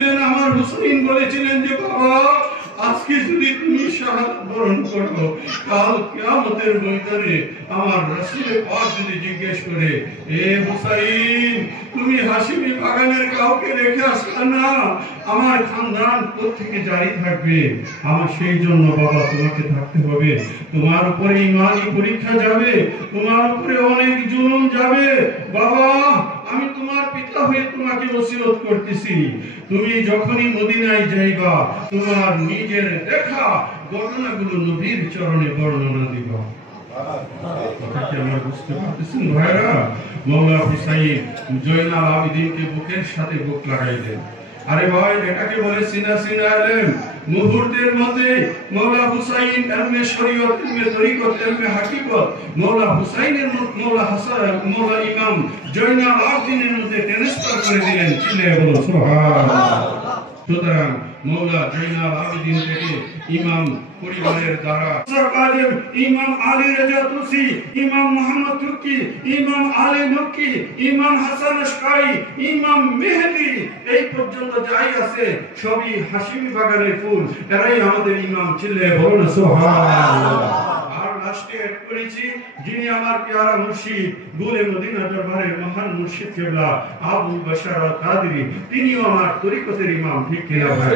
আমার হুসাইন বলেছিলেন যে বাবা আজকে যদি তুমি শাহাদাত বরণ করো, কাল কিয়ামতের ময়দানে আমার রাসূল পাক যদি জিজ্ঞেস করে, এ হুসাইন তুমি হাশিমি বাগানের কাউকে রেখে আসলে না, আমার খানদান কোত্থেকে জারি থাকবে? আমার সেই জন্য বাবা তোমাকে থাকতে হবে, তোমার উপরে ঈমানি পরীক্ষা যাবে, তোমার উপরে অনেক জুলুম যাবে বাবা। আমি তোমার পিতা হয়ে তোমাকে ওসিয়ত করতেছি, তুমি যখনই মদিনায় যাইবা তোমার নিজের দেখা ঘটনাগুলো নবীর চরণে বর্ণনা দিবা। কথাটি আমার বুঝতে পারতেছেন ভাইরা? মওলা হুসাইন জয়নাল আবেদিনকে বুকের সাথে বুক লাগাইলেন। আরে ভাই, এটাকে বলে সিনা সিনা এলেম। মুহূর্তের মধ্যে মওলা হুসাইন ইলমে শরীয়ত, ইলমে তরিকত, ইলমে হাকিকত মওলা হুসাইনের মওলা হাসান মওলা ইমাম জয়নাল আবেদিনের মধ্যে ট্রান্সফার করে দিলেন। চিল্লায়ে বলো সুবহানাল্লাহ। সুতরাং মওলা জয়নাল আবেদিন থেকে ইমাম পরিবারের দ্বারা সরকারের ইমাম আলী রাজা তুসি, ইমাম মুহাম্মদ তুর্কি, ইমাম আলী নকি, ইমাম হাসান আশকারি, ইমাম মেহেদী, এই পর্যন্ত যাই আছে সবই হাশিমি বাগানের ফুল, এরাই আমাদের ইমাম। চিল্লায়ে বলুন সুবহানাল্লাহ। আর লাস্টে এড করেছি যিনি আমার প্যারা মুর্শিদ গুলে মদিনা দরবারের মহান মুর্শিদ কেবলা আবুল বাশার আল কাদরি, তিনিও আমার তরিকতের ইমাম। ঠিক কিনা ভাই?